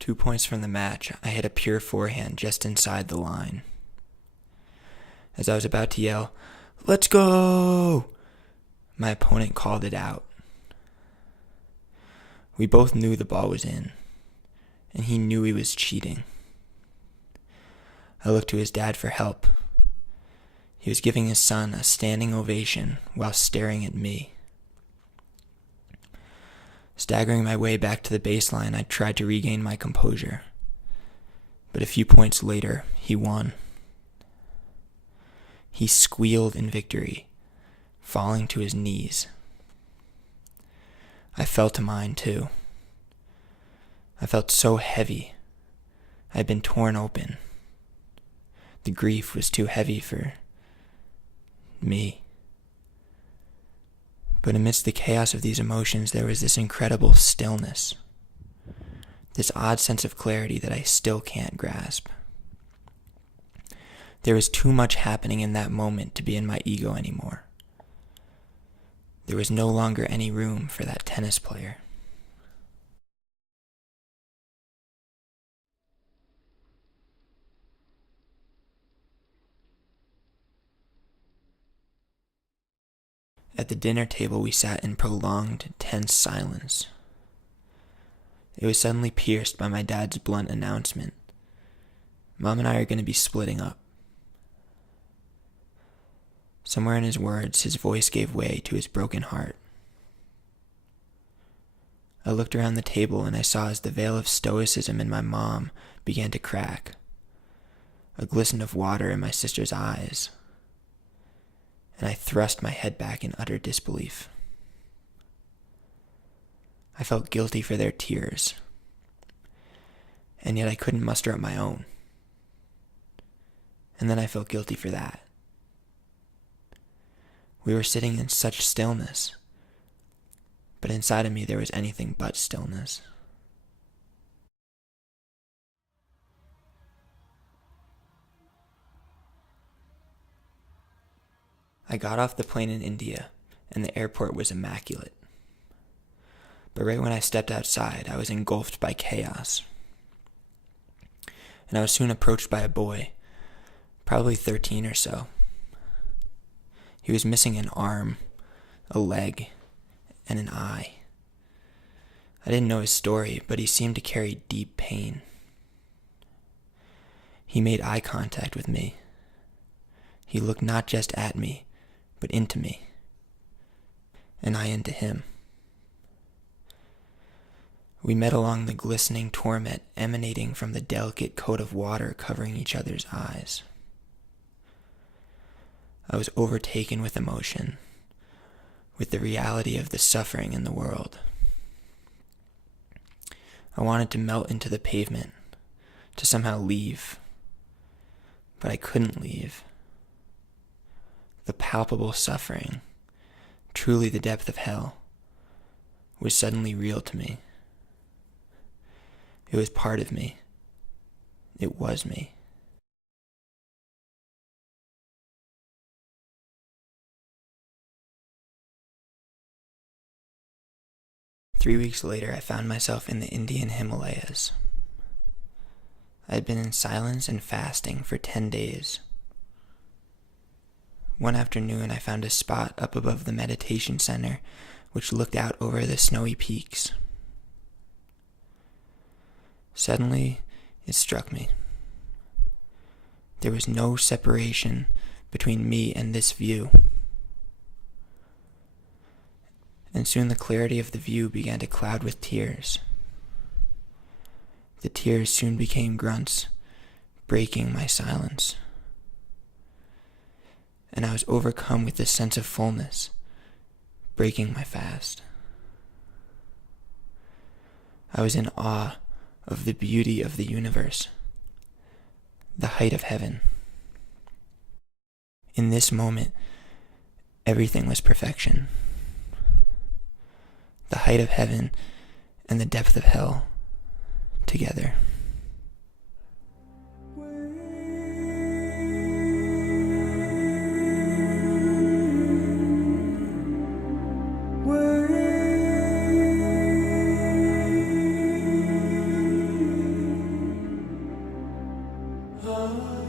2 points from the match, I hit a pure forehand just inside the line. As I was about to yell, "Let's go!" my opponent called it out. We both knew the ball was in, and he knew he was cheating. I looked to his dad for help. He was giving his son a standing ovation while staring at me. Staggering my way back to the baseline, I tried to regain my composure. But a few points later, he won. He squealed in victory, falling to his knees. I fell to mine too. I felt so heavy. I had been torn open. The grief was too heavy for me. But amidst the chaos of these emotions, there was this incredible stillness, this odd sense of clarity that I still can't grasp. There was too much happening in that moment to be in my ego anymore. There was no longer any room for that tennis player. At the dinner table, we sat in prolonged, tense silence. It was suddenly pierced by my dad's blunt announcement. Mom and I are going to be splitting up. Somewhere in his words, his voice gave way to his broken heart. I looked around the table and I saw as the veil of stoicism in my mom began to crack, a glisten of water in my sister's eyes, and I thrust my head back in utter disbelief. I felt guilty for their tears, and yet I couldn't muster up my own. And then I felt guilty for that. We were sitting in such stillness, but inside of me there was anything but stillness. I got off the plane in India, and the airport was immaculate. But right when I stepped outside, I was engulfed by chaos. And I was soon approached by a boy, probably 13 or so. He was missing an arm, a leg, and an eye. I didn't know his story, but he seemed to carry deep pain. He made eye contact with me. He looked not just at me, but into me, and I into him. We met along the glistening torment emanating from the delicate coat of water covering each other's eyes. I was overtaken with emotion, with the reality of the suffering in the world. I wanted to melt into the pavement, to somehow leave, but I couldn't leave. The palpable suffering, truly the depth of hell, was suddenly real to me. It was part of me. It was me. Three weeks later, I found myself in the Indian Himalayas. I had been in silence and fasting for 10 days. One afternoon, I found a spot up above the meditation center, which looked out over the snowy peaks. Suddenly, it struck me. There was no separation between me and this view. And soon the clarity of the view began to cloud with tears. The tears soon became grunts, breaking my silence. And I was overcome with this sense of fullness, breaking my fast. I was in awe of the beauty of the universe, the height of heaven. In this moment, everything was perfection. The height of heaven and the depth of hell together. Oh.